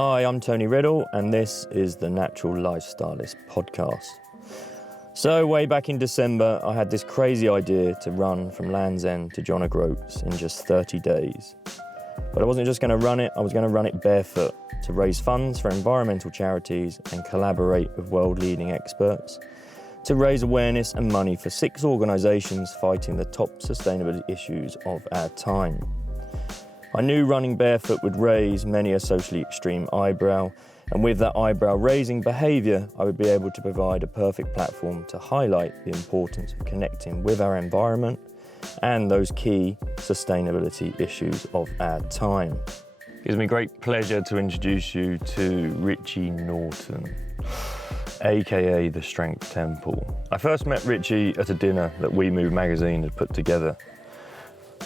Hi, I'm Tony Riddle, and this is the Natural Lifestylist podcast. So way back in December, I had this crazy idea to run from Land's End to John O'Groats in just 30 days. But I wasn't just going to run it, I was going to run it barefoot to raise funds for environmental charities and collaborate with world-leading experts to raise awareness and money for 6 organisations fighting the top sustainability issues of our time. I knew running barefoot would raise many a socially extreme eyebrow, and with that eyebrow-raising behaviour, I would be able to provide a perfect platform to highlight the importance of connecting with our environment and those key sustainability issues of our time. It gives me great pleasure to introduce you to Richie Norton, aka the Strength Temple. I first met Richie at a dinner that WeMove Magazine had put together,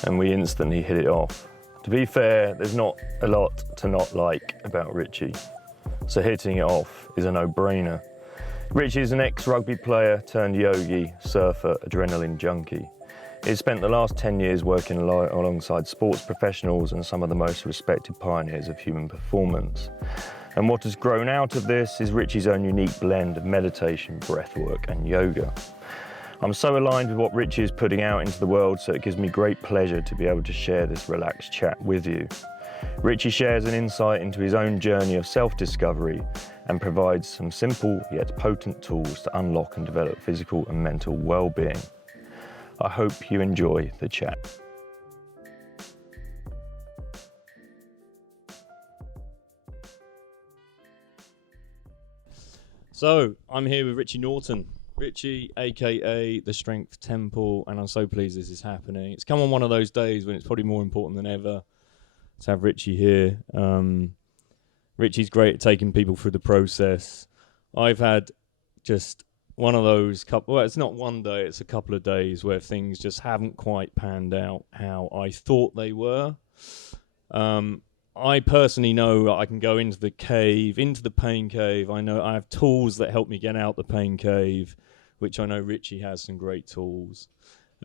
and we instantly hit it off. To be fair, there's not a lot to not like about Richie, so hitting it off is a no-brainer. Richie is an ex-rugby player turned yogi, surfer, adrenaline junkie. He's spent the last 10 years working alongside sports professionals and some of the most respected pioneers of human performance. And what has grown out of this is Richie's own unique blend of meditation, breathwork and yoga. I'm so aligned with what Richie is putting out into the world, so it gives me great pleasure to be able to share this relaxed chat with you. Richie shares an insight into his own journey of self-discovery and provides some simple yet potent tools to unlock and develop physical and mental well-being. I hope you enjoy the chat. So, I'm here with Richie Norton. Richie, aka the Strength Temple, and I'm so pleased this is happening. It's come on one of those days when it's probably more important than ever to have Richie here. Richie's great at taking people through the process. I've had just one of those well, it's not one day, it's a couple of days where things just haven't quite panned out how I thought they were. I personally know I can go into the cave, into the pain cave. I know I have tools that help me get out the pain cave, which I know Richie has some great tools.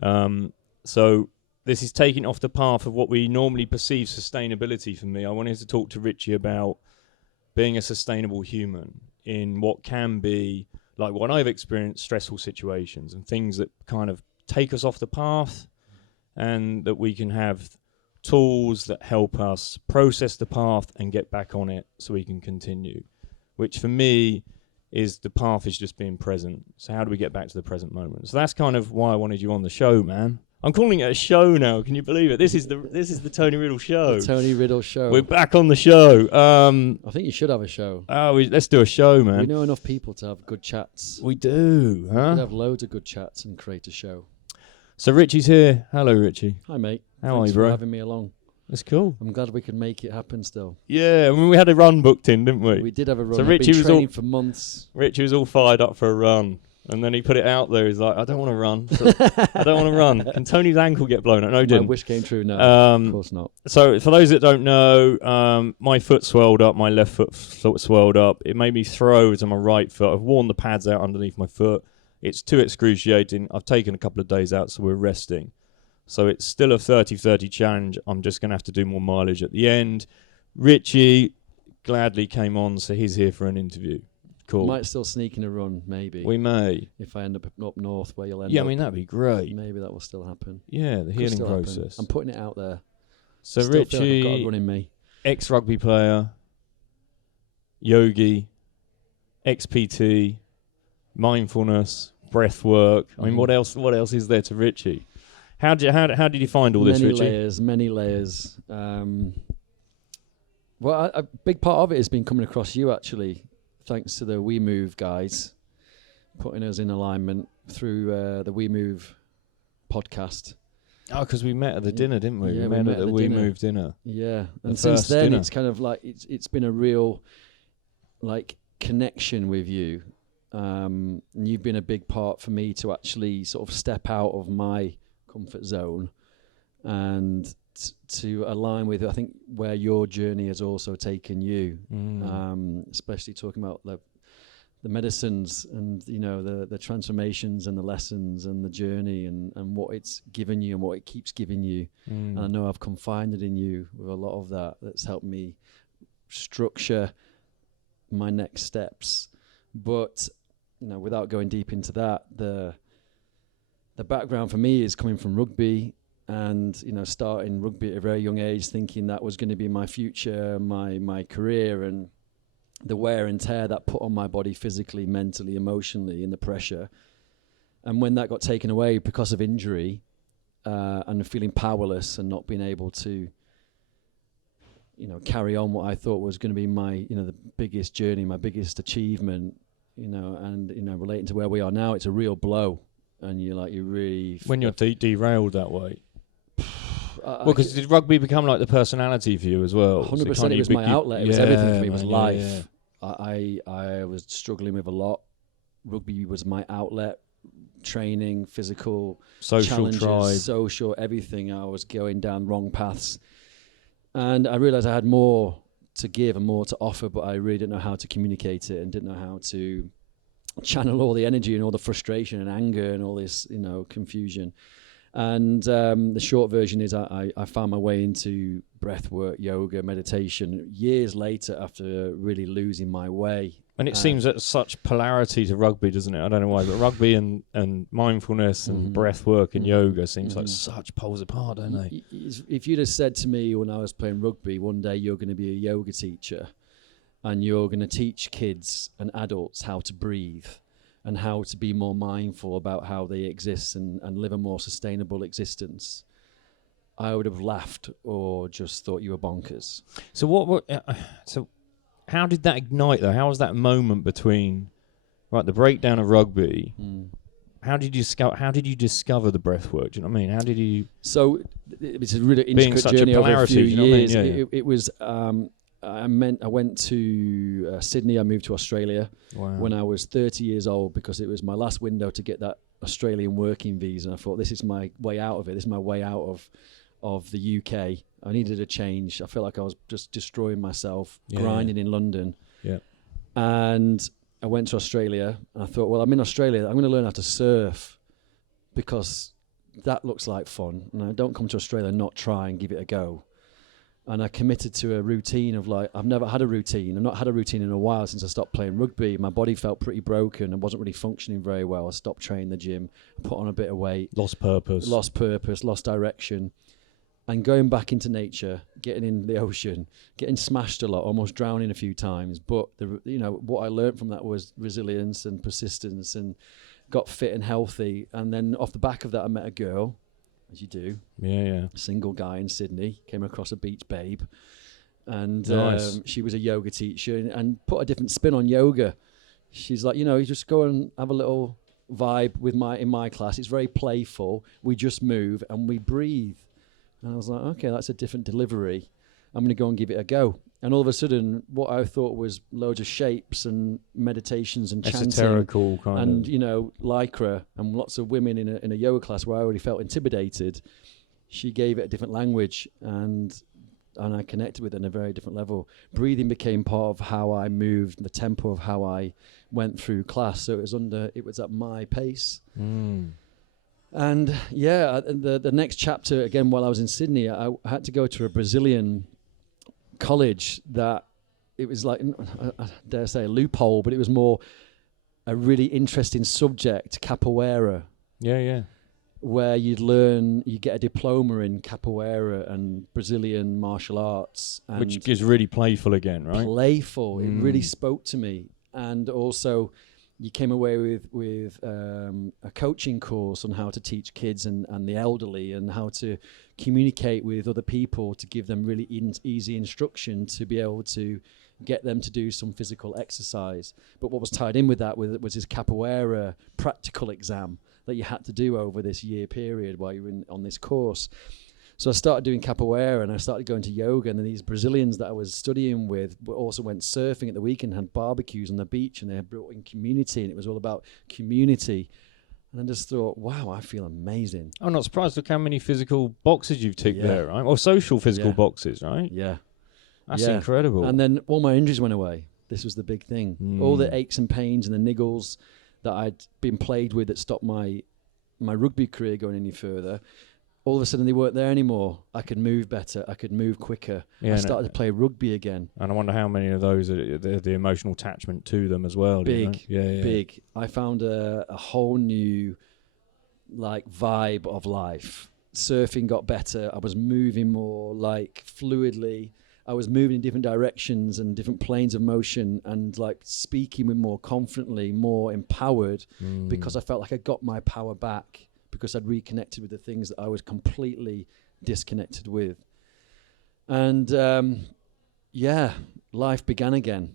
So this is taking off the path of what we normally perceive sustainability for me. I wanted to talk to Richie about being a sustainable human in what can be, like what I've experienced, stressful situations and things that kind of take us off the path, and that we can have tools that help us process the path and get back on it so we can continue, which for me is the path is just being present. So how do we get back to the present moment? So that's kind of why I wanted you on the show, man. I'm calling it a show now. Can you believe it? This is the Tony Riddle show. The Tony Riddle show. We're back on the show. I think you should have a show. Let's do a show, man. We know enough people to have good chats. We do, huh? We have loads of good chats and create a show. So Richie's here. Hello, Richie. Hi, mate. How are you, Thanks bro? for having me along. That's cool. I'm glad we can make it happen still. Yeah, I mean, we had a run booked in, didn't we? We did have a run. So I've Richie been was training for months. Richie was all fired up for a run, and then he put it out there. He's like, I don't want to run. I don't want to run. Can Tony's ankle get blown out? No, he didn't. My wish came true. No, of course not. So for those that don't know, my foot swelled up. My left foot swelled up. It made me throw to my right foot. I've worn the pads out underneath my foot. It's too excruciating. I've taken a couple of days out, so we're resting. So it's still a 30-30 challenge. I'm just going to have to do more mileage at the end. Richie gladly came on, so he's here for an interview. Cool. Might still sneak in a run, maybe. We may. If I end up north where you'll end up. Yeah, I mean, that'd be great. Maybe that will still happen. Yeah, the healing process. Happen. I'm putting it out there. So still Richie, feel like I've got a run in me. Ex-rugby player, yogi, ex-PT, mindfulness, breath work. I mean, what else is there to Richie? How did you find all this, Richie? Many layers. Well, a big part of it has been coming across you, actually, thanks to the WeMove guys putting us in alignment through the WeMove podcast. Oh, because we met at the dinner, didn't we? Yeah, we met at the WeMove dinner. Yeah, and since then it's kind of like it's been a real like connection with you. And you've been a big part for me to actually sort of step out of my comfort zone and to align with, I think, where your journey has also taken you, especially talking about the medicines and, you know, the transformations and the lessons and the journey and what it's given you and what it keeps giving you. And I know I've confided in you with a lot of that's helped me structure my next steps. But, without going deep into that, the background for me is coming from rugby and, starting rugby at a very young age, thinking that was going to be my future, my career, and the wear and tear that put on my body physically, mentally, emotionally, and the pressure. And when that got taken away because of injury, and feeling powerless and not being able to, carry on what I thought was going to be my, the biggest journey, my biggest achievement, and, relating to where we are now, it's a real blow. And you really... When you're derailed that way. Well, because did rugby become like the personality for you as well? 100%. So it was my outlet. It was everything for me. It was life. Yeah. I was struggling with a lot. Rugby was my outlet. Training, physical, social challenges, tribe, social, everything. I was going down wrong paths, and I realized I had more to give and more to offer, but I really didn't know how to communicate it and didn't know how to channel all the energy and all the frustration and anger and all this, confusion. And the short version is I found my way into breathwork, yoga, meditation years later after really losing my way. And it seems that such polarity to rugby, doesn't it? I don't know why, but rugby and mindfulness and breathwork and yoga seems like such poles apart, don't they? If you'd have said to me when I was playing rugby, one day you're going to be a yoga teacher and you're going to teach kids and adults how to breathe and how to be more mindful about how they exist and live a more sustainable existence, I would have laughed or just thought you were bonkers. So how did that ignite though? How was that moment between the breakdown of rugby? How did you discover the breath work? Do you know what I mean? How did you? So it's a really intricate journey over a few years. I mean? It was. I went to Sydney. I moved to Australia when I was 30 years old because it was my last window to get that Australian working visa. And I thought, this is my way out of it. This is my way out of the UK. I needed a change. I felt like I was just destroying myself, grinding in London. Yeah. And I went to Australia and I thought, well, I'm in Australia. I'm going to learn how to surf because that looks like fun. And I don't come to Australia and not try and give it a go. And I committed to a routine of I've never had a routine. I've not had a routine in a while since I stopped playing rugby. My body felt pretty broken and wasn't really functioning very well. I stopped training the gym, put on a bit of weight. Lost purpose, lost direction. And going back into nature, getting in the ocean, getting smashed a lot, almost drowning a few times. But what I learned from that was resilience and persistence, and got fit and healthy. And then off the back of that, I met a girl, as you do. Yeah. Single guy in Sydney, came across a beach babe, and nice. She was a yoga teacher and put a different spin on yoga. She's like, you just go and have a little vibe in my class. It's very playful. We just move and we breathe. And I was like, okay, that's a different delivery. I'm going to go and give it a go. And all of a sudden, what I thought was loads of shapes and meditations and chanting, esoterical kind of, lycra and lots of women in a yoga class where I already felt intimidated. She gave it a different language, and I connected with it on a very different level. Breathing became part of how I moved, the tempo of how I went through class. So it was at my pace. And the next chapter, again, while I was in Sydney, I had to go to a Brazilian college that it was like, I dare say a loophole, but it was more a really interesting subject, capoeira. Yeah. Where you get a diploma in capoeira and Brazilian martial arts. And which is really playful again, right? Playful. It really spoke to me. And also, you came away with a coaching course on how to teach kids and the elderly and how to communicate with other people to give them really easy instruction to be able to get them to do some physical exercise. But what was tied in with that was this capoeira practical exam that you had to do over this year period while you were on this course. So I started doing capoeira and I started going to yoga, and then these Brazilians that I was studying with also went surfing at the weekend, had barbecues on the beach, and they had brought in community, and it was all about community. And I just thought, wow, I feel amazing. I'm not surprised. Look how many physical boxes you've ticked there, right? Or social physical boxes, right? Yeah. That's incredible. And then all my injuries went away. This was the big thing. All the aches and pains and the niggles that I'd been plagued with that stopped my rugby career going any further, all of a sudden they weren't there anymore. I could move better. I could move quicker. I started to play rugby again. And I wonder how many of those are the emotional attachment to them as well. Big, yeah. Big. I found a whole new like vibe of life. Surfing got better. I was moving more like fluidly. I was moving in different directions and different planes of motion, and like speaking with more confidently, more empowered, because I felt like I got my power back, because I'd reconnected with the things that I was completely disconnected with. And life began again.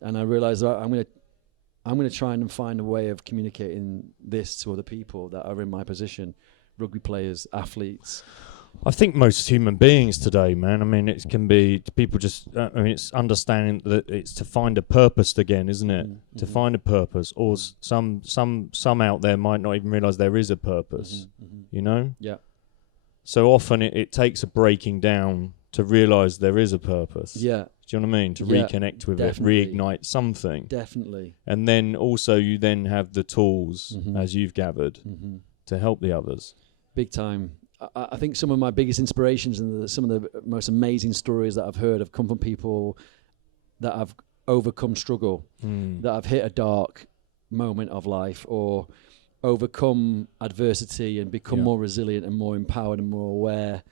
And I realized that I'm going to try and find a way of communicating this to other people that are in my position, rugby players, athletes. I think most human beings today, man, I mean, it can be people just, it's understanding that it's to find a purpose again, isn't it? Mm-hmm. To find a purpose, or some out there might not even realize there is a purpose, you know? Yeah. So often it takes a breaking down to realize there is a purpose. Yeah. Do you know what I mean? To reconnect with it, reignite something. Definitely. And then also you then have the tools, as you've gathered, to help the others. Big time. I think some of my biggest inspirations and some of the most amazing stories that I've heard have come from people that have overcome struggle, that have hit a dark moment of life, or overcome adversity and become more resilient and more empowered and more aware,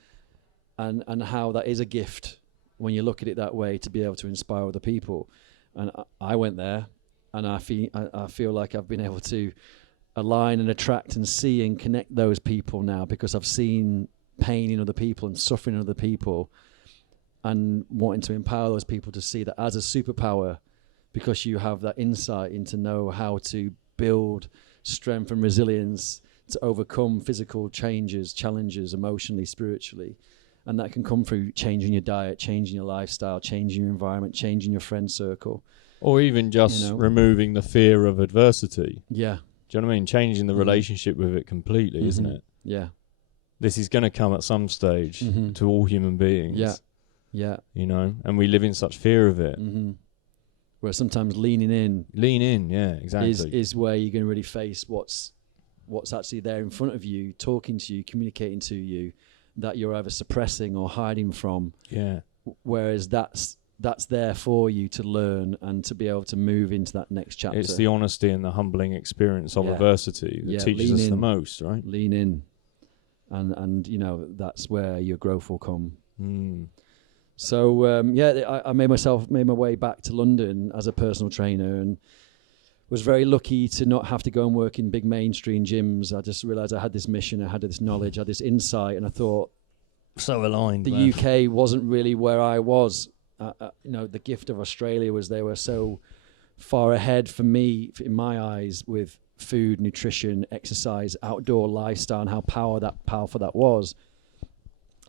and how that is a gift when you look at it that way, to be able to inspire other people. And I went there, and I feel like I've been able to align and attract and see and connect those people now, because I've seen pain in other people and suffering in other people, and wanting to empower those people to see that as a superpower, because you have that insight into know how to build strength and resilience to overcome physical challenges emotionally, spiritually. And that can come through changing your diet, changing your lifestyle, changing your environment, changing your friend circle. Or even just removing the fear of adversity. Yeah. Do you know what I mean? Changing the relationship with it completely, isn't it? Yeah. This is going to come at some stage to all human beings. Yeah. Yeah. You know, and we live in such fear of it. Where sometimes leaning in, yeah, exactly, is where you're going to really face what's actually there in front of you, talking to you, communicating to you, that you're either suppressing or hiding from. Yeah. Whereas that's there for you to learn and to be able to move into that next chapter. It's the honesty and the humbling experience of adversity that teaches us the most, right? Lean in. And you know, that's where your growth will come. So I made my way back to London as a personal trainer, and was very lucky to not have to go and work in big mainstream gyms. I just realized I had this mission, I had this knowledge, I had this insight, and I thought, so aligned. The UK wasn't really where I was. You know, the gift of Australia was they were so far ahead for me, in my eyes, with food, nutrition, exercise, outdoor lifestyle, and how powerful that was.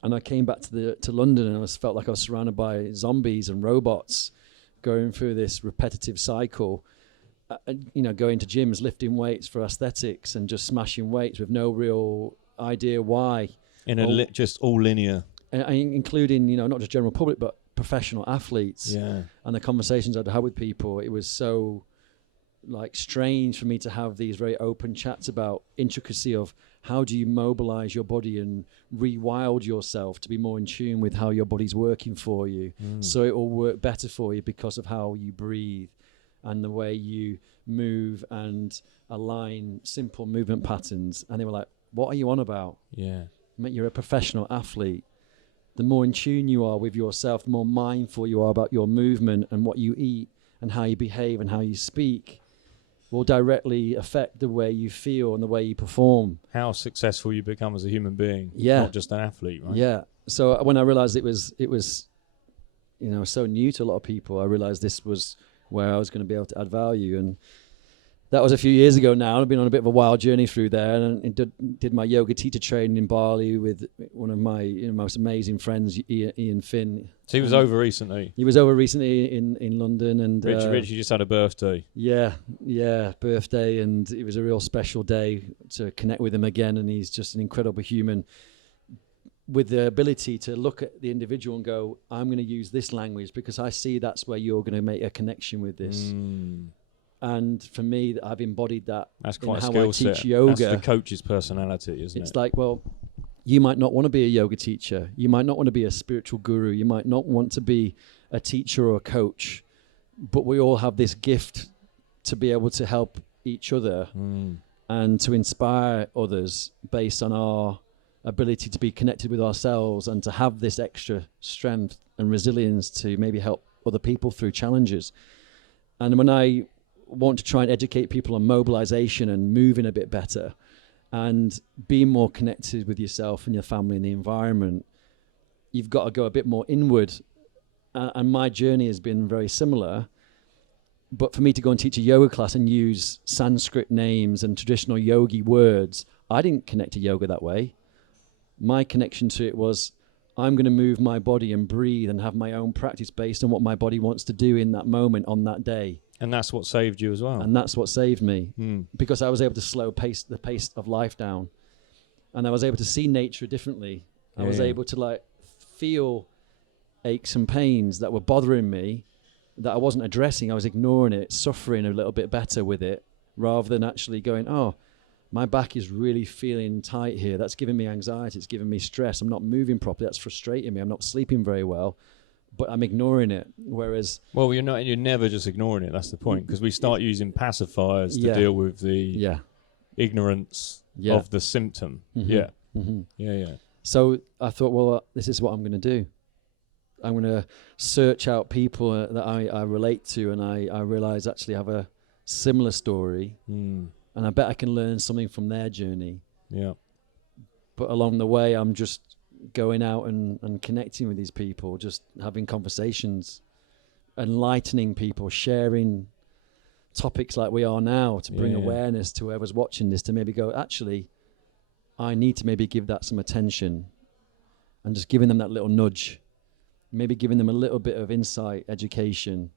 And I came back to London, and I felt like I was surrounded by zombies and robots, going through this repetitive cycle. You know, going to gyms, lifting weights for aesthetics, and just smashing weights with no real idea why. Just all linear, including, you know, not just general public, but professional athletes. Yeah. And the conversations I'd had with people, it was so like strange for me to have these very open chats about intricacy of how do you mobilize your body and rewild yourself to be more in tune with how your body's working for you, so it will work better for you because of how you breathe and the way you move and align simple movement patterns. And they were like, what are you on about? Yeah. Mate, you're a professional athlete. The more in tune you are with yourself, the more mindful you are about your movement and what you eat and how you behave and how you speak will directly affect the way you feel and the way you perform. How successful you become as a human being, not just an athlete, right? Yeah. So when I realized it was, you know, so new to a lot of people, I realized this was where I was going to be able to add value. And that was a few years ago now. I've been on a bit of a wild journey through there, and did my yoga teacher training in Bali with one of my most amazing friends, Ian Finn. So he was over recently. He was over recently in London, and Richie just had a birthday. Yeah, birthday, and it was a real special day to connect with him again. And he's just an incredible human with the ability to look at the individual and go, I'm going to use this language because I see that's where you're going to make a connection with this. And for me, I've embodied that. That's quite a how skill I teach set. yoga. That's the coach's personality, isn't it? It's like, well, You might not want to be a yoga teacher. You might not want to be a spiritual guru. You might not want to be a teacher or a coach. But we all have this gift to be able to help each other and to inspire others based on our ability to be connected with ourselves and to have this extra strength and resilience to maybe help other people through challenges. And when I want to try and educate people on mobilization and moving a bit better and being more connected with yourself and your family and the environment, you've got to go a bit more inward. And my journey has been very similar. But for me to go and teach a yoga class and use Sanskrit names and traditional yogi words, I didn't connect to yoga that way. My connection to it was, I'm going to move my body and breathe and have my own practice based on what my body wants to do in that moment on that day. And that's what saved you as well. And that's what saved me, because I was able to slow the pace of life down, and I was able to see nature differently. I was able to like feel aches and pains that were bothering me, that I wasn't addressing. I was ignoring it, suffering a little bit better with it, rather than actually going, oh, my back is really feeling tight here. That's giving me anxiety. It's giving me stress. I'm not moving properly. That's frustrating me. I'm not sleeping very well, but I'm ignoring it. Whereas, well, you're never just ignoring it. That's the point, because we start using pacifiers to deal with the ignorance of the symptom. So I thought, well, this is what I'm going to do. I'm going to search out people that I relate to, and I realize actually have a similar story. And I bet I can learn something from their journey. Yeah. But along the way, I'm just going out and connecting with these people, just having conversations, enlightening people, sharing topics like we are now to bring awareness to whoever's watching this, to maybe go, actually, I need to maybe give that some attention, and just giving them that little nudge, maybe giving them a little bit of insight, education,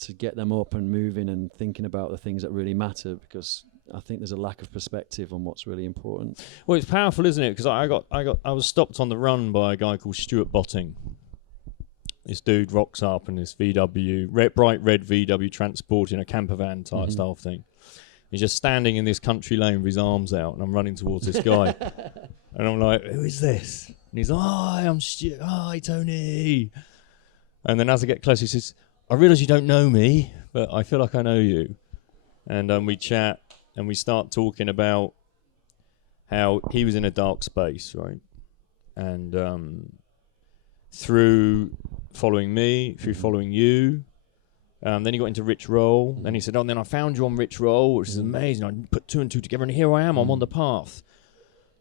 to get them up and moving and thinking about the things that really matter, because I think there's a lack of perspective on what's really important. Well, it's powerful, isn't it? Because I was stopped on the run by a guy called Stuart Botting. This dude rocks up in this VW, bright red VW Transport in a camper van type style thing. He's just standing in this country lane with his arms out, and I'm running towards this guy. And I'm like, who is this? And he's like, hi, I'm Stuart. Hi, Tony. And then as I get close, he says, I realise you don't know me, but I feel like I know you. And we chat, and we start talking about how he was in a dark space, right? And through following me, through following you, then he got into Rich Roll. Then he said, oh, and then I found you on Rich Roll, which is amazing. I put two and two together, and here I am. I'm on the path.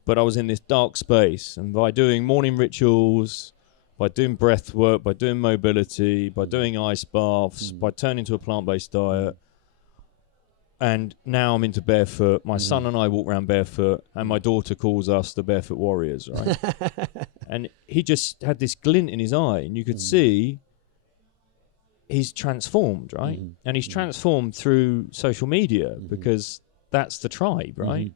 But I was in this dark space, and by doing morning rituals, by doing breath work, by doing mobility, by doing ice baths, by turning to a plant-based diet, and now I'm into barefoot. My son and I walk around barefoot, and my daughter calls us the Barefoot Warriors, right? And he just had this glint in his eye, and you could see he's transformed, right? And he's transformed through social media, because that's the tribe, right?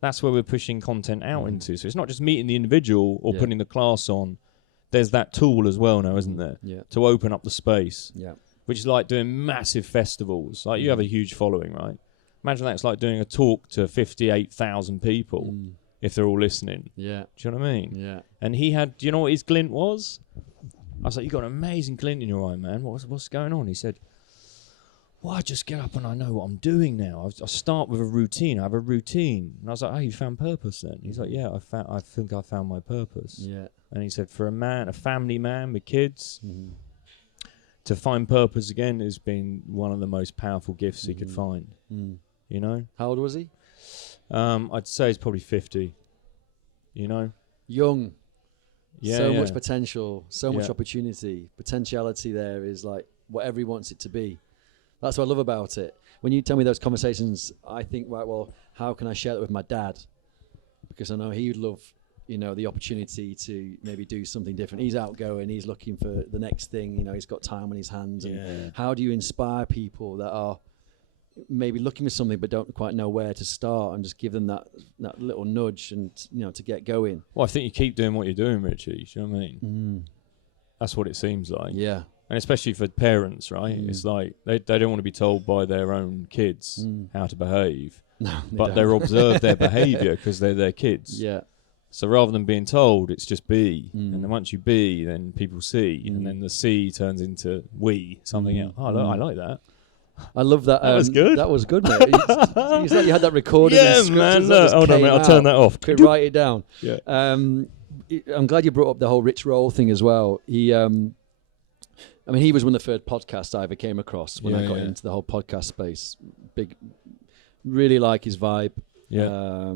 That's where we're pushing content out into. So it's not just meeting the individual or putting the class on. There's that tool as well now, isn't there? To open up the space. Which is like doing massive festivals. Like you have a huge following, right? Imagine that's like doing a talk to 58,000 people if they're all listening. Do you know what I mean? And he had, do you know what his glint was? I was like, you got an amazing glint in your eye, man. What's going on? He said, well, I just get up and I know what I'm doing now. I start with a routine. I have a routine. And I was like, oh, you found purpose then? He's like, yeah, I think I found my purpose. And he said, for a man, a family man with kids, to find purpose again has been one of the most powerful gifts he could find. You know? How old was he? I'd say he's probably 50. You know? Young. So much potential, so much opportunity. Potentiality there is like whatever he wants it to be. That's what I love about it. When you tell me those conversations, I think, right, well, how can I share that with my dad? Because I know he'd love, you know, the opportunity to maybe do something different. He's outgoing. He's looking for the next thing. You know, he's got time on his hands. And how do you inspire people that are maybe looking for something but don't quite know where to start, and just give them that little nudge and, you know, to get going? Well, I think you keep doing what you're doing, Richie. Do you know what I mean? That's what it seems like. And especially for parents, right? It's like they don't want to be told by their own kids how to behave, but they're observe their behaviour because they're their kids. So rather than being told, it's just be. And then once you be, then people see. And then the see turns into we, something else. Oh, I like that. I love that. That was good. That was good, mate. It's like you had that recorded. Yeah, man. Look, hold on, mate. I'll turn that off. Quick, write it down. Yeah. I'm glad you brought up the whole Rich Roll thing as well. He was one of the first podcasts I ever came across when I got into the whole podcast space. Really like his vibe. Yeah.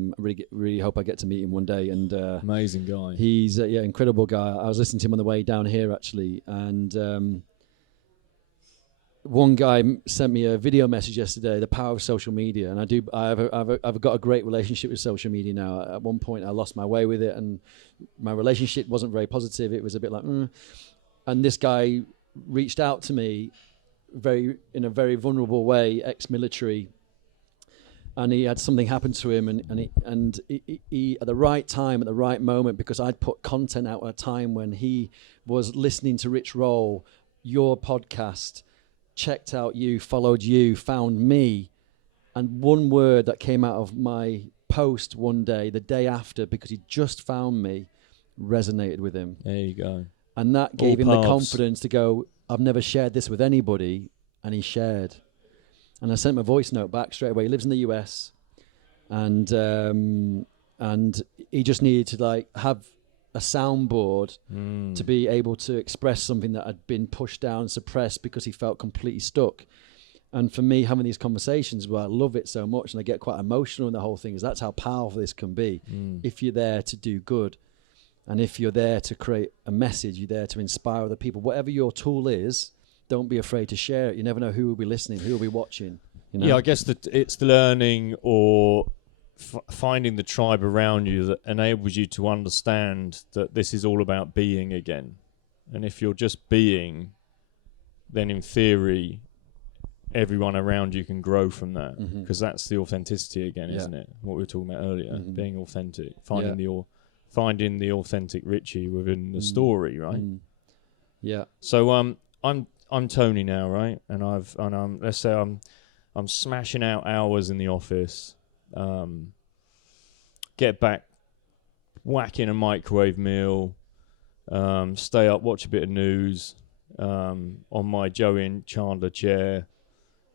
Really hope I get to meet him one day. And amazing guy. He's incredible guy. I was listening to him on the way down here actually, and one guy sent me a video message yesterday. The power of social media, and I've got a great relationship with social media now. At one point, I lost my way with it, and my relationship wasn't very positive. It was a bit like, and this guy reached out to me in a very vulnerable way, ex-military. And he had something happen to him, and he at the right time, at the right moment, because I'd put content out at a time when he was listening to Rich Roll, your podcast, checked out you, followed you, found me, and one word that came out of my post one day, the day after, because he just found me, resonated with him. There you go. And that gave him the confidence to go, I've never shared this with anybody, and he shared. And I sent him a voice note back straight away. He lives in the US, and he just needed to have a soundboard to be able to express something that had been pushed down, suppressed because he felt completely stuck. And for me, having these conversations, I love it so much, and I get quite emotional in the whole thing. Is that's how powerful this can be if you're there to do good, and if you're there to create a message, you're there to inspire other people. Whatever your tool is. Don't be afraid to share it. You never know who will be listening, who will be watching. You know? Yeah, I guess that it's the learning or finding the tribe around you that enables you to understand that this is all about being again. And if you're just being, then in theory, everyone around you can grow from that, because that's the authenticity again, isn't it? What we were talking about earlier, being authentic, finding the authentic Richie within the story, right? Yeah. So I'm Tony now, right? And let's say I'm smashing out hours in the office. Get back, whack in a microwave meal. Stay up, watch a bit of news. On my Joey Chandler chair.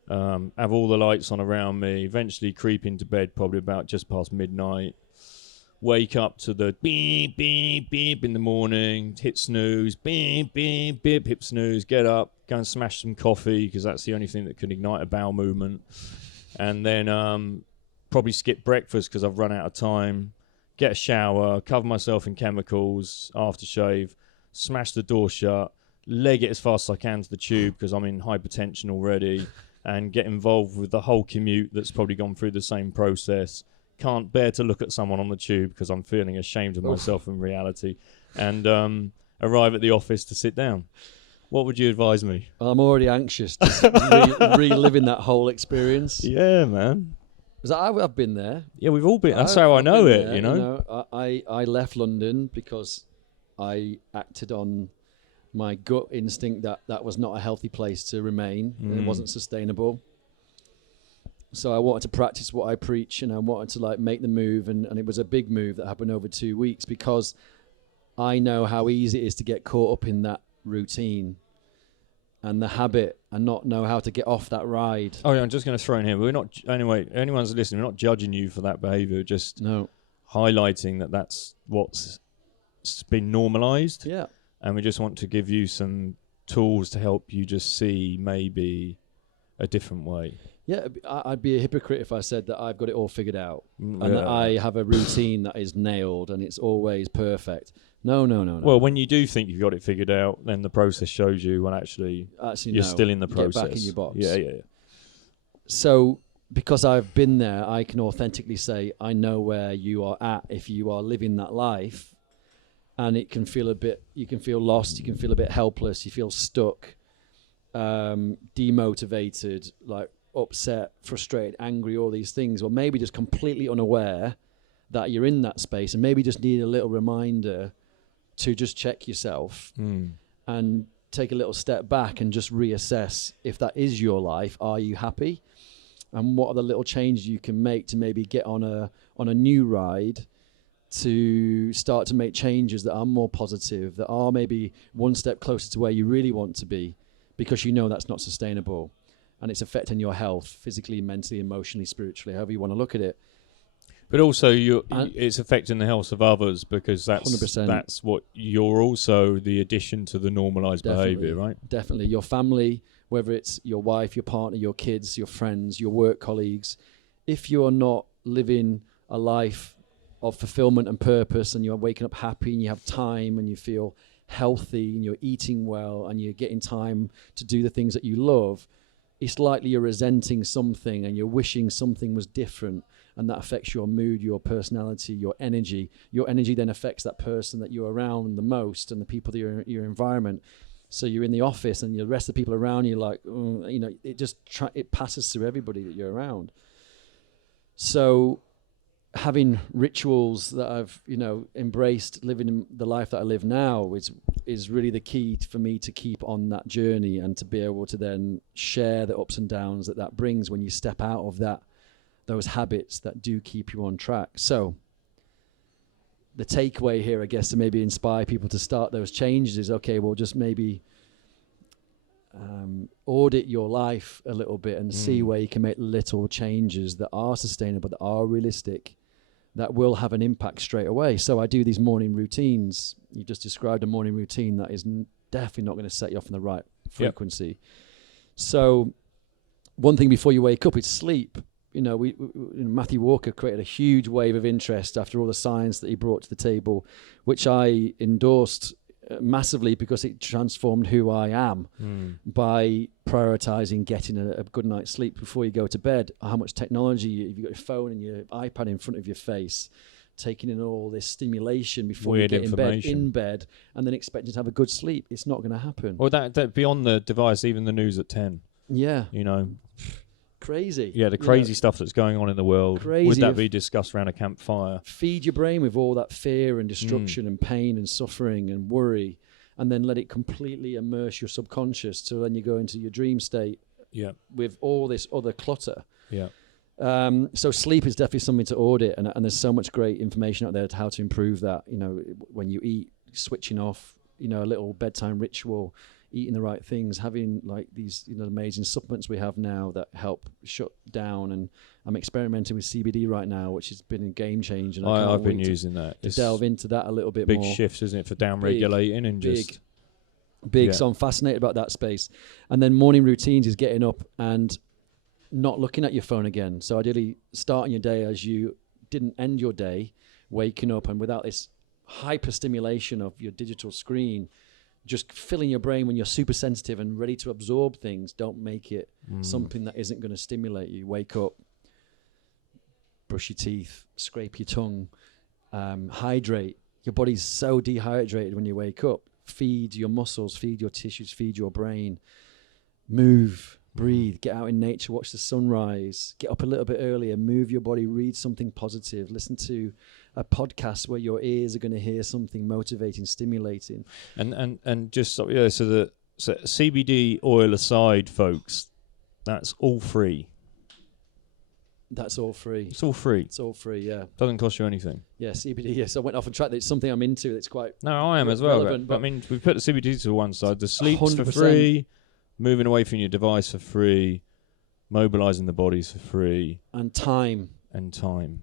Have all the lights on around me. Eventually creep into bed, probably about just past midnight. Wake up to the beep, beep, beep in the morning, hit snooze, beep, beep, beep, hit snooze, get up, go and smash some coffee, because that's the only thing that can ignite a bowel movement. And then probably skip breakfast because I've run out of time, get a shower, cover myself in chemicals, aftershave, smash the door shut, leg it as fast as I can to the tube because I'm in hypertension already, and get involved with the whole commute that's probably gone through the same process. Can't bear to look at someone on the tube because I'm feeling ashamed of myself in reality, and arrive at the office to sit down. What would you advise me? I'm already anxious to reliving that whole experience. Yeah, man. Because I've been there. Yeah, we've all been. That's how I know it, there, you know? I left London because I acted on my gut instinct that was not a healthy place to remain. And it wasn't sustainable. So I wanted to practice what I preach, and I wanted to make the move, and it was a big move that happened over 2 weeks, because I know how easy it is to get caught up in that routine and the habit and not know how to get off that ride. Oh yeah, I'm just going to throw in here. We're not, anyway, anyone's listening, we're not judging you for that behaviour, just highlighting that that's what's been normalised. Yeah. And we just want to give you some tools to help you just see maybe a different way. Yeah, I'd be a hypocrite if I said that I've got it all figured out and that I have a routine that is nailed and it's always perfect. No. Well, when you do think you've got it figured out, then the process shows you when actually you're still in the process. Get back in your box. Yeah. So because I've been there, I can authentically say I know where you are at if you are living that life, and it can feel you can feel lost, you can feel a bit helpless, you feel stuck, demotivated, upset, frustrated, angry, all these things, or maybe just completely unaware that you're in that space, and maybe just need a little reminder to just check yourself and take a little step back and just reassess if that is your life. Are you happy? And what are the little changes you can make to maybe get on a new ride to start to make changes that are more positive, that are maybe one step closer to where you really want to be, because you know that's not sustainable and it's affecting your health physically, mentally, emotionally, spiritually, however you want to look at it. But also, it's affecting the health of others, because that's 100%. That's what you're also the addition to the normalised behaviour, right? Definitely. Your family, whether it's your wife, your partner, your kids, your friends, your work colleagues, if you are not living a life of fulfillment and purpose, and you're waking up happy and you have time and you feel healthy and you're eating well and you're getting time to do the things that you love, it's likely you're resenting something and you're wishing something was different, and that affects your mood, your personality, your energy. Your energy then affects that person that you're around the most and the people that you're your environment. So you're in the office and the rest of the people around you, like, it just it passes through everybody that you're around. So having rituals that I've, embraced, living in the life that I live now is really the key for me to keep on that journey, and to be able to then share the ups and downs that brings when you step out of those habits that do keep you on track. So the takeaway here, I guess, to maybe inspire people to start those changes is, okay, well, just maybe audit your life a little bit and see where you can make little changes that are sustainable, that are realistic, that will have an impact straight away. So I do these morning routines. You just described a morning routine that is definitely not going to set you off in the right frequency. Yep. So one thing before you wake up is sleep. Matthew Walker created a huge wave of interest after all the science that he brought to the table, which I endorsed massively, because it transformed who I am by prioritizing getting a good night's sleep before you go to bed. How much technology, you've got your phone and your iPad in front of your face, taking in all this stimulation before you get in bed, and then expecting to have a good sleep. It's not going to happen. Or that beyond the device, even the news at 10. Yeah. Crazy. Yeah, the crazy stuff that's going on in the world. Crazy. Would that be discussed around a campfire? Feed your brain with all that fear and destruction and pain and suffering and worry, and then let it completely immerse your subconscious, so then you go into your dream state with all this other clutter. Yeah. So sleep is definitely something to audit, and there's so much great information out there to how to improve that. When you eat, switching off, a little bedtime ritual, eating the right things, having like these amazing supplements we have now that help shut down, and I'm experimenting with CBD right now, which has been a game changer. I've been using that. To delve into that a little bit big more. Big shifts, isn't it, for down regulating and just big. So I'm fascinated about that space. And then morning routines is getting up and not looking at your phone again. So ideally starting your day as you didn't end your day, waking up and without this hyper stimulation of your digital screen, just filling your brain when you're super sensitive and ready to absorb things. Don't make it something that isn't going to stimulate you. Wake up, brush your teeth, scrape your tongue, hydrate. Your body's so dehydrated when you wake up. Feed your muscles, feed your tissues, feed your brain. Move, breathe, get out in nature, watch the sunrise, get up a little bit earlier, move your body, read something positive, listen to a podcast where your ears are going to hear something motivating, stimulating. And just so CBD oil aside, folks, that's all free. That's all free. It's all free. It's all free, yeah. Doesn't cost you anything. Yeah, CBD, yes. I went off and tried. It's something I'm into. It's quite I am as well. But I mean, we put the CBD to one side. The sleep's 100%. For free. Moving away from your device for free. Mobilizing the bodies for free. And time.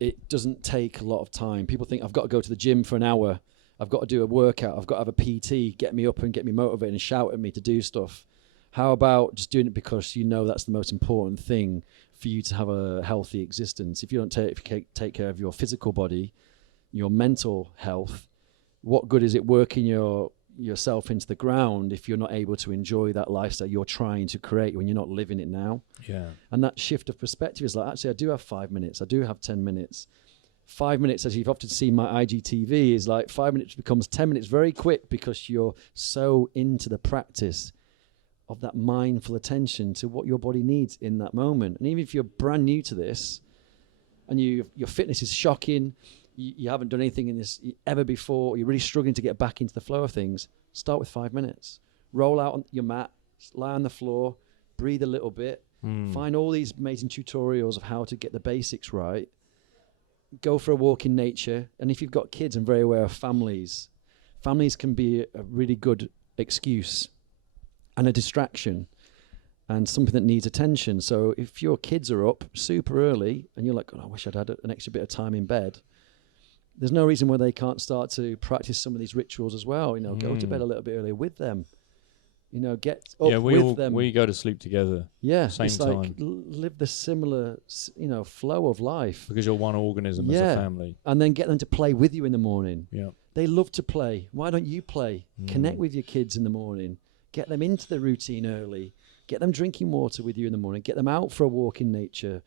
It doesn't take a lot of time. People think I've got to go to the gym for an hour. I've got to do a workout. I've got to have a PT, get me up and get me motivated and shout at me to do stuff. How about just doing it because that's the most important thing for you to have a healthy existence? If you don't take care of your physical body, your mental health, what good is it working yourself into the ground if you're not able to enjoy that lifestyle you're trying to create when you're not living it now? Yeah. And that shift of perspective is like, actually, I do have 5 minutes. I do have 10 minutes. 5 minutes, as you've often seen my IGTV, is like 5 minutes becomes 10 minutes very quick because you're so into the practice of that mindful attention to what your body needs in that moment. And even if you're brand new to this and your fitness is shocking, you haven't done anything in this ever before, you're really struggling to get back into the flow of things, start with 5 minutes. Roll out on your mat, lie on the floor, breathe a little bit, find all these amazing tutorials of how to get the basics right, go for a walk in nature. And if you've got kids, I'm very aware of families. Families can be a really good excuse and a distraction and something that needs attention. So if your kids are up super early and you're like, oh, I wish I'd had an extra bit of time in bed, there's no reason why they can't start to practice some of these rituals as well. You know, go to bed a little bit earlier with them. You know, get up with them. We go to sleep together. Yeah, same it's time. like live the similar, flow of life. Because you're one organism as a family. And then get them to play with you in the morning. Yeah, they love to play. Why don't you play? Connect with your kids in the morning. Get them into the routine early. Get them drinking water with you in the morning. Get them out for a walk in nature,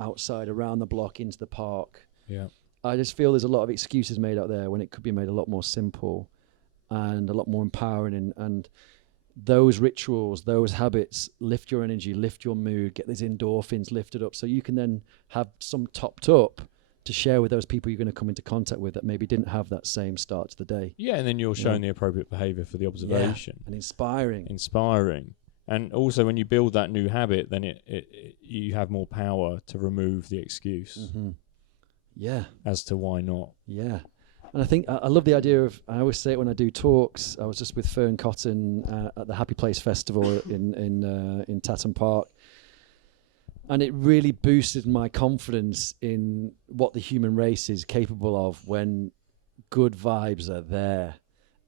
outside, around the block, into the park. Yeah. I just feel there's a lot of excuses made out there when it could be made a lot more simple and a lot more empowering. And those rituals, those habits lift your energy, lift your mood, get these endorphins lifted up so you can then have some topped up to share with those people you're going to come into contact with that maybe didn't have that same start to the day. Yeah, and then you're showing the appropriate behaviour for the observation. And inspiring. And also when you build that new habit, then you have more power to remove the excuse. Mm-hmm. Yeah. As to why not. Yeah. And I think I love the idea of, I always say it when I do talks. I was just with Fern Cotton at the Happy Place Festival in Tatton Park. And it really boosted my confidence in what the human race is capable of when good vibes are there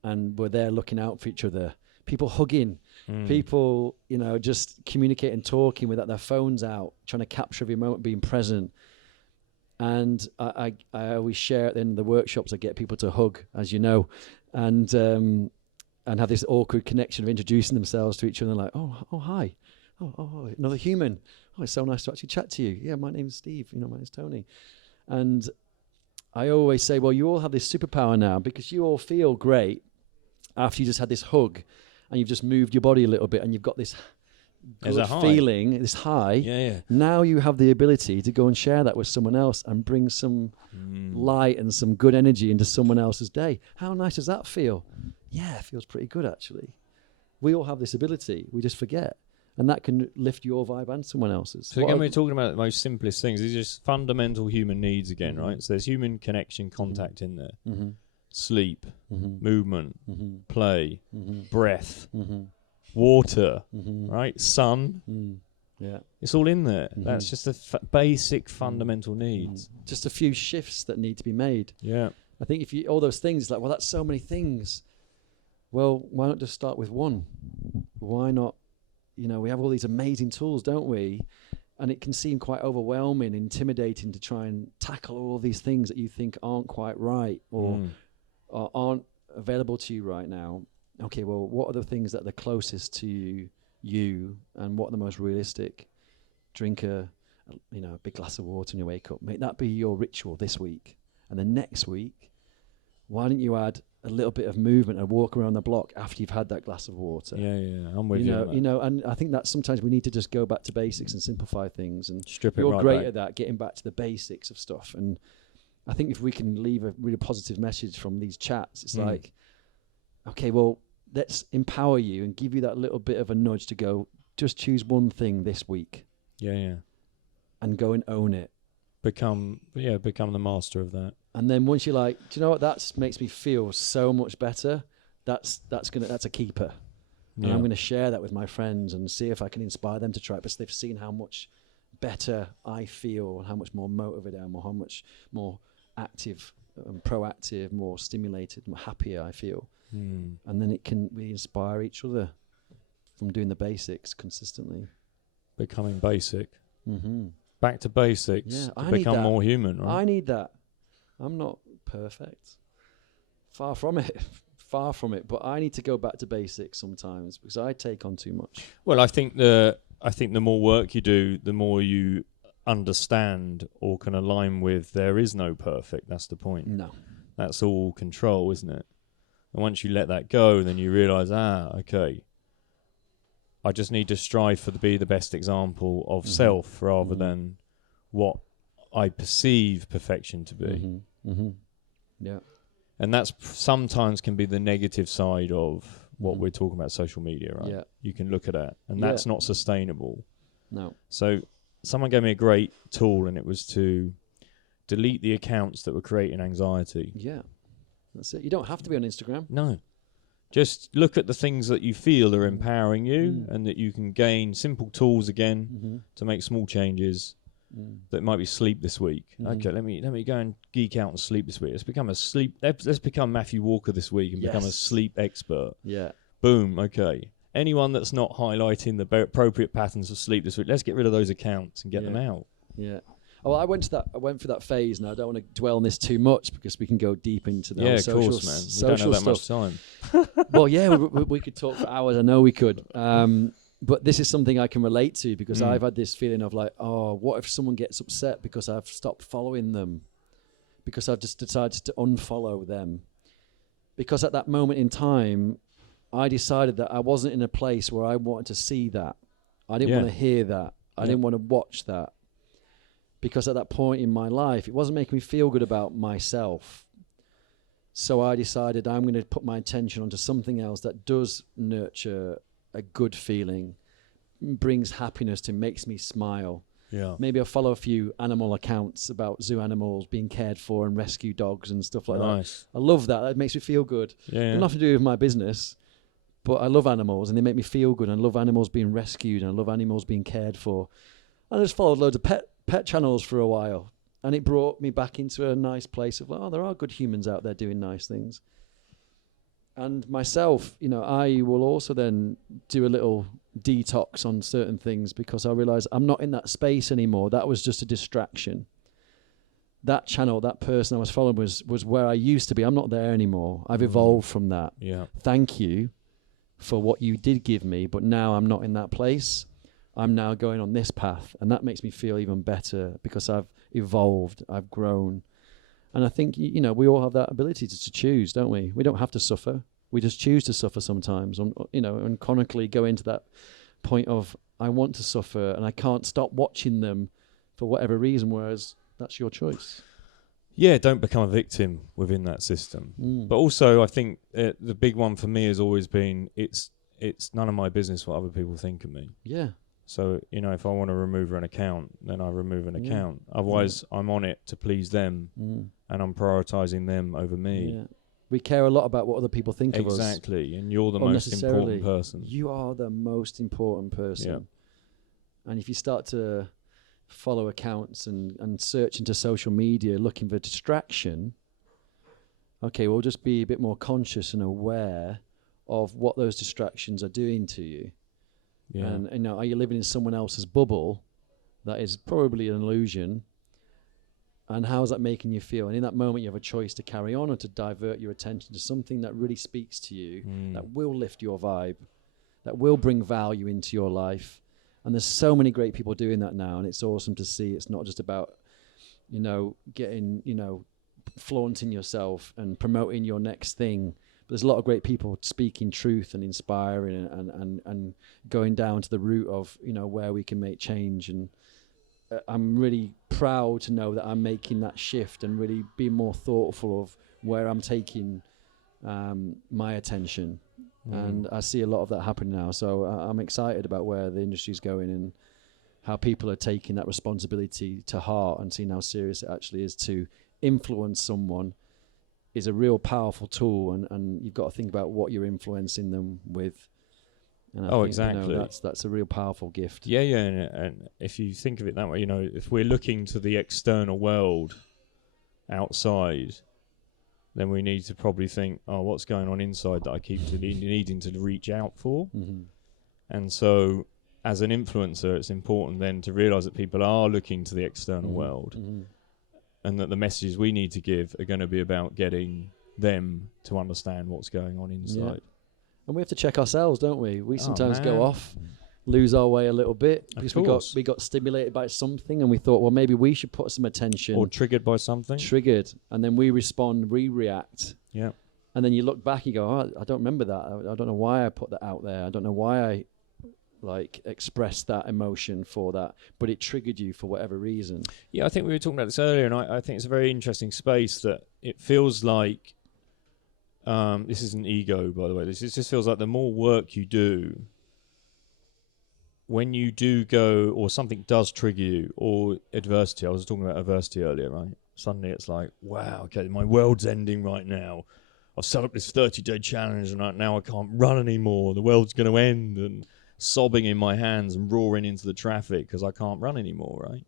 and we're there looking out for each other. People hugging, people, just communicating, talking without their phones out, trying to capture every moment, being present. And I always share at the end of the workshops, I get people to hug, as you know, and have this awkward connection of introducing themselves to each other, like, oh, hi, oh, another human. Oh, it's so nice to actually chat to you. Yeah, my name's Steve. My name's Tony. And I always say, well, you all have this superpower now because you all feel great after you just had this hug and you've just moved your body a little bit and you've got this good feeling, this high. Yeah. Now you have the ability to go and share that with someone else and bring some light and some good energy into someone else's day. How nice does that feel? Yeah, it feels pretty good, actually. We all have this ability. We just forget. And that can lift your vibe and someone else's. So again, we're talking about the most simplest things. These are just fundamental human needs again, right? So there's human connection, contact in there. Mm-hmm. Sleep, movement, play, breath, water, right? Sun. Yeah, it's all in there. That's just the basic fundamental needs. Just a few shifts that need to be made. Yeah. I think if you, all those things, like, well, that's so many things. Well, why not just start with one? Why not? We have all these amazing tools, don't we? And it can seem quite overwhelming, intimidating to try and tackle all these things that you think aren't quite right or aren't available to you right now. Okay, well, what are the things that are the closest to you and what are the most realistic? Drink a big glass of water when you wake up. Make that be your ritual this week. And then next week, why don't you add a little bit of movement and walk around the block after you've had that glass of water? Yeah, I'm with you. And I think that sometimes we need to just go back to basics and simplify things. And strip it you're right great back. at that, getting back to the basics of stuff. And I think if we can leave a really positive message from these chats, it's like, okay, well, let's empower you and give you that little bit of a nudge to go, just choose one thing this week. Yeah. And go and own it. Become the master of that. And then once you're like, do you know what? That makes me feel so much better. That's a keeper. And I'm going to share that with my friends and see if I can inspire them to try it, because they've seen how much better I feel and how much more motivated I am, or how much more active and proactive, more stimulated, more happier I feel. And then we inspire each other from doing the basics consistently. Becoming basic. Back to basics. To become more human, right? I need that. I'm not perfect. Far from it. But I need to go back to basics sometimes because I take on too much. Well, I think the more work you do, the more you understand or can align with. There is no perfect. That's the point. No. That's all control, isn't it? And once you let that go, then you realise, okay, I just need to strive to be the best example of self rather than what I perceive perfection to be. Yeah. And that's sometimes can be the negative side of what we're talking about, social media, right? Yeah. You can look at that, and that's not sustainable. No. So someone gave me a great tool, and it was to delete the accounts that were creating anxiety. Yeah, that's it. You don't have to be on Instagram. No. Just look at the things that you feel are empowering you and that you can gain simple tools again to make small changes. That might be sleep this week. Okay, let me go and geek out on sleep this week. Let's become Matthew Walker this week and become a sleep expert. Yeah. Boom. Okay. Anyone that's not highlighting the appropriate patterns of sleep this week, let's get rid of those accounts and get them out. Yeah. Oh, I went through that phase, and I don't want to dwell on this too much because we can go deep into the of social, course, man. We don't have that much time. Well, yeah, we could talk for hours. I know we could. But this is something I can relate to because I've had this feeling of like, oh, what if someone gets upset because I've stopped following them? Because I've just decided to unfollow them. Because at that moment in time, I decided that I wasn't in a place where I wanted to see that. I didn't want to hear that. I didn't want to watch that. Because at that point in my life, it wasn't making me feel good about myself. So I decided I'm going to put my attention onto something else that does nurture a good feeling, brings happiness to, makes me smile. Yeah. Maybe I'll follow a few animal accounts about zoo animals being cared for and rescue dogs and stuff like that. I love that. That makes me feel good. Yeah. Nothing to do with my business, but I love animals and they make me feel good. And I love animals being rescued and I love animals being cared for. I just followed loads of pet channels for a while, and it brought me back into a nice place of, oh, there are good humans out there doing nice things. And myself, I will also then do a little detox on certain things because I realize I'm not in that space anymore. That was just a distraction. That channel, that person I was following was where I used to be. I'm not there anymore. I've evolved from that. Yeah. Thank you for what you did give me, but now I'm not in that place. I'm now going on this path, and that makes me feel even better because I've evolved, I've grown. And I think, we all have that ability to choose, don't we? We don't have to suffer. We just choose to suffer sometimes, and chronically go into that point of, I want to suffer and I can't stop watching them for whatever reason, whereas that's your choice. Yeah, don't become a victim within that system. But also, I think the big one for me has always been, it's none of my business what other people think of me. Yeah. So, if I want to remove an account, then I remove an account. Otherwise, I'm on it to please them, and I'm prioritizing them over me. Yeah. We care a lot about what other people think of us. Exactly, and you're the most important person. You are the most important person. Yeah. And if you start to follow accounts and search into social media looking for distraction, okay, we'll just be a bit more conscious and aware of what those distractions are doing to you. Yeah. And are you living in someone else's bubble that is probably an illusion? And how is that making you feel? And in that moment, you have a choice to carry on or to divert your attention to something that really speaks to you, that will lift your vibe, that will bring value into your life. And there's so many great people doing that now, and it's awesome to see. It's not just about, getting, flaunting yourself and promoting your next thing. But there's a lot of great people speaking truth and inspiring and going down to the root of, where we can make change. And I'm really proud to know that I'm making that shift and really being more thoughtful of where I'm taking my attention. And I see a lot of that happening now. So I'm excited about where the industry's going and how people are taking that responsibility to heart and seeing how serious it actually is to influence someone. Is a real powerful tool, and you've got to think about what you're influencing them with. And I think, exactly. That's a real powerful gift. Yeah, and if you think of it that way, if we're looking to the external world outside, then we need to probably think, what's going on inside that I keep needing to reach out for? And so, as an influencer, it's important then to realise that people are looking to the external world. And that the messages we need to give are going to be about getting them to understand what's going on inside. Yeah. And we have to check ourselves, don't we? We sometimes go off, lose our way a little bit because we got stimulated by something and we thought, well, maybe we should put some attention. Or triggered by something. And then we respond, we react. Yeah. And then you look back, you go, I don't remember that. I don't know why I put that out there. I don't know why I expressed that emotion for that, but it triggered you for whatever reason. Yeah, I think we were talking about this earlier, and I think it's a very interesting space that it feels like, this isn't ego, by the way, this just feels like the more work you do, when you do go, or something does trigger you, or adversity, I was talking about adversity earlier, right? Suddenly it's like, wow, okay, my world's ending right now. I've set up this 30-day challenge and now I can't run anymore. The world's going to end, and sobbing in my hands and roaring into the traffic because I can't run anymore, right?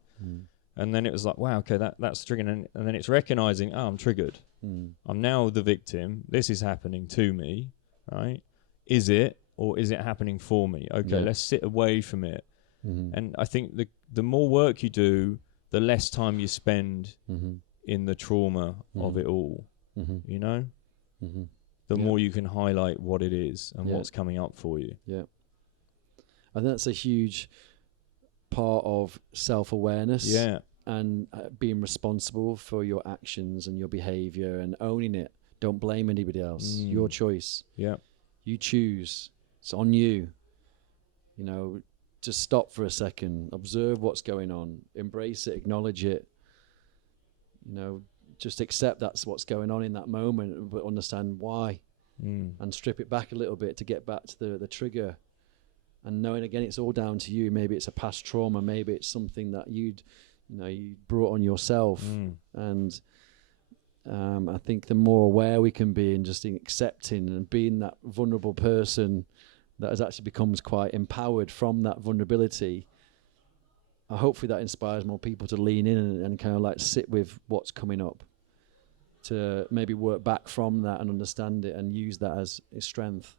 And then it was like, wow, okay, that's triggering. And then it's recognizing, oh, I'm triggered. I'm now the victim. This is happening to me, right? Is it, or is it happening for me? Okay, let's sit away from it. And I think the more work you do, the less time you spend in the trauma of it all, you know? The more you can highlight what it is and what's coming up for you. Yeah. I think that's a huge part of self-awareness. Yeah. And being responsible for your actions and your behavior and owning it. Don't blame anybody else. Your choice. Yeah. You choose. It's on you. You know, just stop for a second. Observe what's going on. Embrace it. Acknowledge it. You know, just accept that's what's going on in that moment, but understand why. And strip it back a little bit to get back to the trigger. And knowing, again, it's all down to you. Maybe it's a past trauma. Maybe it's something that you brought on yourself. And I think the more aware we can be and just accepting and being that vulnerable person that has actually becomes quite empowered from that vulnerability, hopefully that inspires more people to lean in and kind of like sit with what's coming up, to maybe work back from that and understand it and use that as a strength.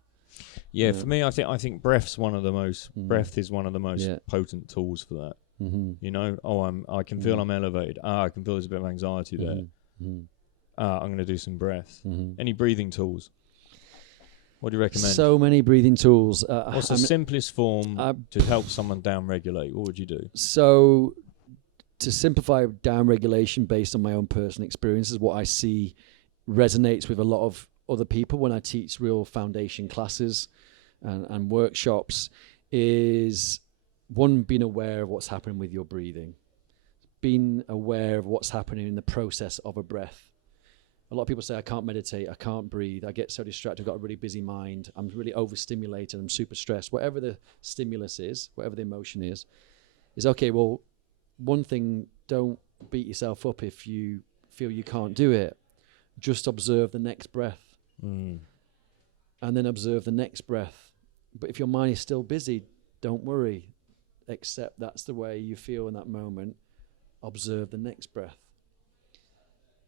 Yeah, for me, I think breath is one of the most potent tools for that. You know, I can feel I'm elevated. I can feel there's a bit of anxiety there. I'm going to do some breath. Any breathing tools? What do you recommend? So many breathing tools. What's the simplest form to help someone down-regulate? What would you do? So to simplify down-regulation based on my own personal experiences, what I see resonates with a lot of other people when I teach real foundation classes and workshops is, one, being aware of what's happening with your breathing, being aware of what's happening in the process of a breath. A lot of people say, I can't meditate, I can't breathe, I get so distracted, I've got a really busy mind, I'm really overstimulated, I'm super stressed. Whatever the stimulus is, whatever the emotion is okay, well, one thing, don't beat yourself up if you feel you can't do it. Just observe the next breath. And then observe the next breath. But if your mind is still busy, don't worry. Accept that's the way you feel in that moment. Observe the next breath.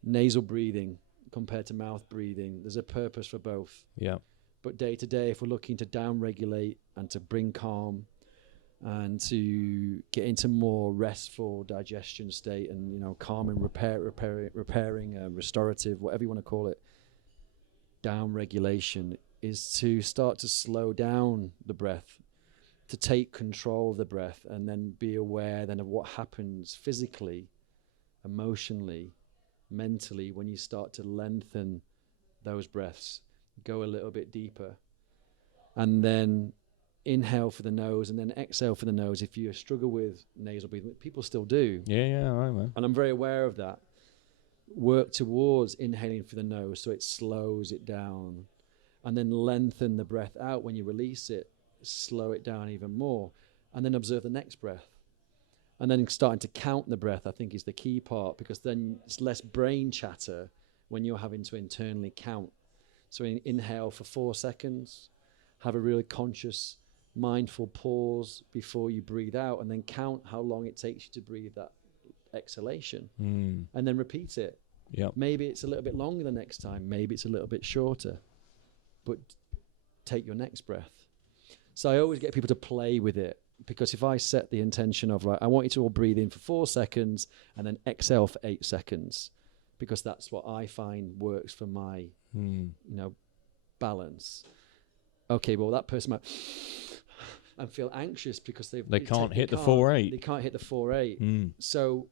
Nasal breathing compared to mouth breathing, there's a purpose for both. Yeah. But day to day, if we're looking to down-regulate and to bring calm and to get into more restful digestion state and, you know, calm and repairing, restorative, whatever you want to call it, down-regulation is to start to slow down the breath, to take control of the breath, and then be aware then of what happens physically, emotionally, mentally when you start to lengthen those breaths, go a little bit deeper, and then inhale for the nose and then exhale for the nose. If you struggle with nasal breathing, people still do. Yeah, all right, man. And I'm very aware of that. Work towards inhaling for the nose so it slows it down, and then lengthen the breath out when you release it, slow it down even more, and then observe the next breath. And then starting to count the breath, I think, is the key part, because then it's less brain chatter when you're having to internally count. So inhale for 4 seconds, have a really conscious, mindful pause before you breathe out, and then count how long it takes you to breathe that exhalation, and then repeat it. Yep. Maybe it's a little bit longer the next time, maybe it's a little bit shorter, but take your next breath. So I always get people to play with it, because if I set the intention of, right, I want you to all breathe in for 4 seconds and then exhale for 8 seconds, because that's what I find works for my balance. Okay, well, that person might and feel anxious because they can't hit the 4-8. They can't hit the 4-8. So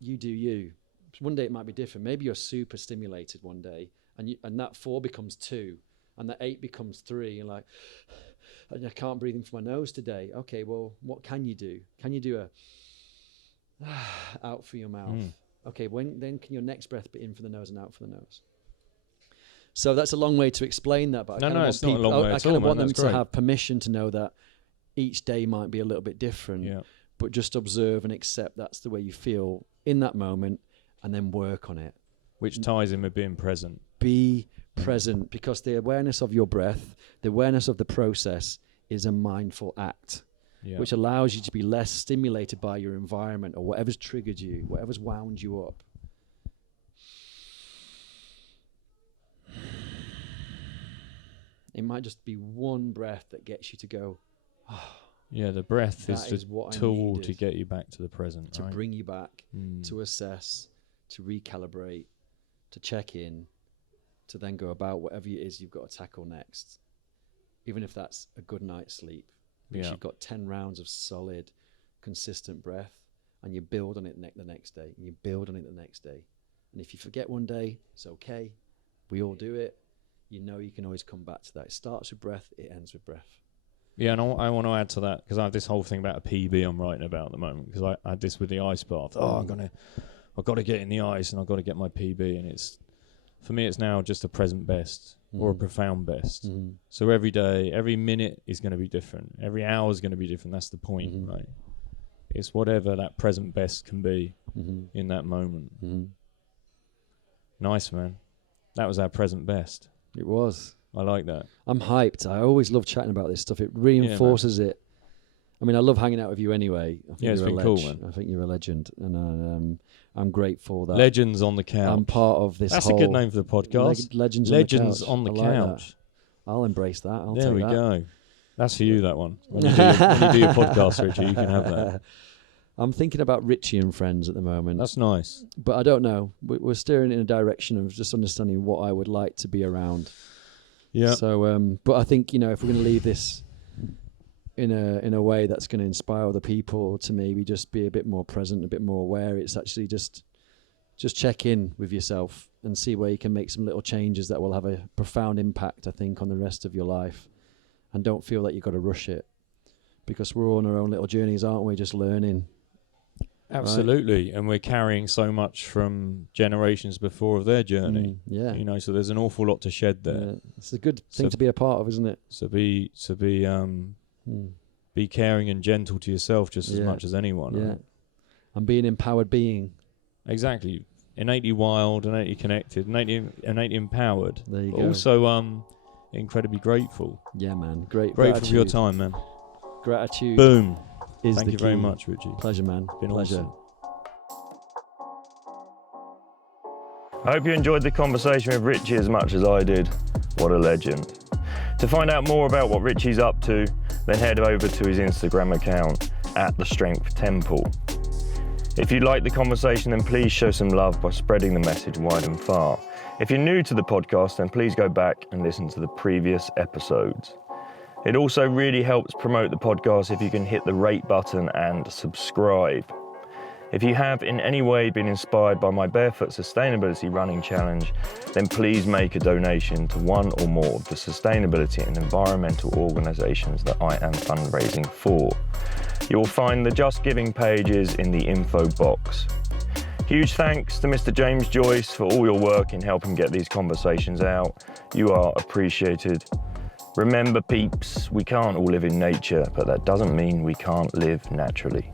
you do you. One day it might be different. Maybe you're super stimulated one day, and that 4 becomes 2, and that 8 becomes 3. And like, I can't breathe in from my nose today. Okay, well, what can you do? Can you do a out for your mouth? Okay, then can your next breath be in for the nose and out for the nose? So that's a long way to explain that, but it's not a long way I at kind all, of want man. them That's to great. have permission to know that each day might be a little bit different, but just observe and accept that's the way you feel in that moment, and then work on it. Which ties in with being present. Be present, because the awareness of your breath, the awareness of the process is a mindful act, which allows you to be less stimulated by your environment or whatever's triggered you, whatever's wound you up. It might just be one breath that gets you to go, yeah, the breath is the tool to get you back to the present, to bring you back, to assess, to recalibrate, to check in, to then go about whatever it is you've got to tackle next. Even if that's a good night's sleep, because you've got 10 rounds of solid, consistent breath, and you build on it the next day, and you build on it the next day. And if you forget one day, it's okay. We all do it. You know you can always come back to that. It starts with breath, it ends with breath. Yeah, and I want to add to that, because I have this whole thing about a PB I'm writing about at the moment, because I had this with the ice bath. I've got to get in the ice, and I've got to get my PB, and for me it's now just a present best or a profound best. So every day, every minute is going to be different. Every hour is going to be different. That's the point, right? It's whatever that present best can be in that moment. Nice, man. That was our present best. It was. I like that. I'm hyped. I always love chatting about this stuff. It reinforces it. I mean, I love hanging out with you anyway. I think it's been cool, man. I think you're a legend, and I'm grateful that Legends on the Couch. I'm part of this. That's a good name for the podcast. Legends on the Couch. I'll embrace that. There we go. That's for you, that one. When you do your podcast, Richie, you can have that. I'm thinking about Richie and Friends at the moment. That's nice. But I don't know. We're steering in a direction of just understanding what I would like to be around. Yeah. So, but I think, if we're going to leave this in a way that's going to inspire other people to maybe just be a bit more present, a bit more aware, it's actually just check in with yourself and see where you can make some little changes that will have a profound impact, I think, on the rest of your life. And don't feel that you've got to rush it, because we're all on our own little journeys, aren't we? Just learning. Absolutely. Right? And we're carrying so much from generations before of their journey. So there's an awful lot to shed there. Yeah. It's a good thing to be a part of, isn't it? So be caring and gentle to yourself just as much as anyone. Yeah. Right? And be an empowered being. Exactly. Innately wild, innately connected, innately empowered. There you go. Also incredibly grateful. Yeah, man. Grateful for your time, man. Gratitude. Boom. Thank you very much, Richie. Pleasure, man. Been Pleasure. Awesome. I hope you enjoyed the conversation with Richie as much as I did. What a legend. To find out more about what Richie's up to, then head over to his Instagram account @TheStrengthTempore. If you liked the conversation, then please show some love by spreading the message wide and far. If you're new to the podcast, then please go back and listen to the previous episodes. It also really helps promote the podcast if you can hit the rate button and subscribe. If you have in any way been inspired by my Barefoot Sustainability Running Challenge, then please make a donation to one or more of the sustainability and environmental organisations that I am fundraising for. You'll find the Just Giving pages in the info box. Huge thanks to Mr. James Joyce for all your work in helping get these conversations out. You are appreciated. Remember, peeps, we can't all live in nature, but that doesn't mean we can't live naturally.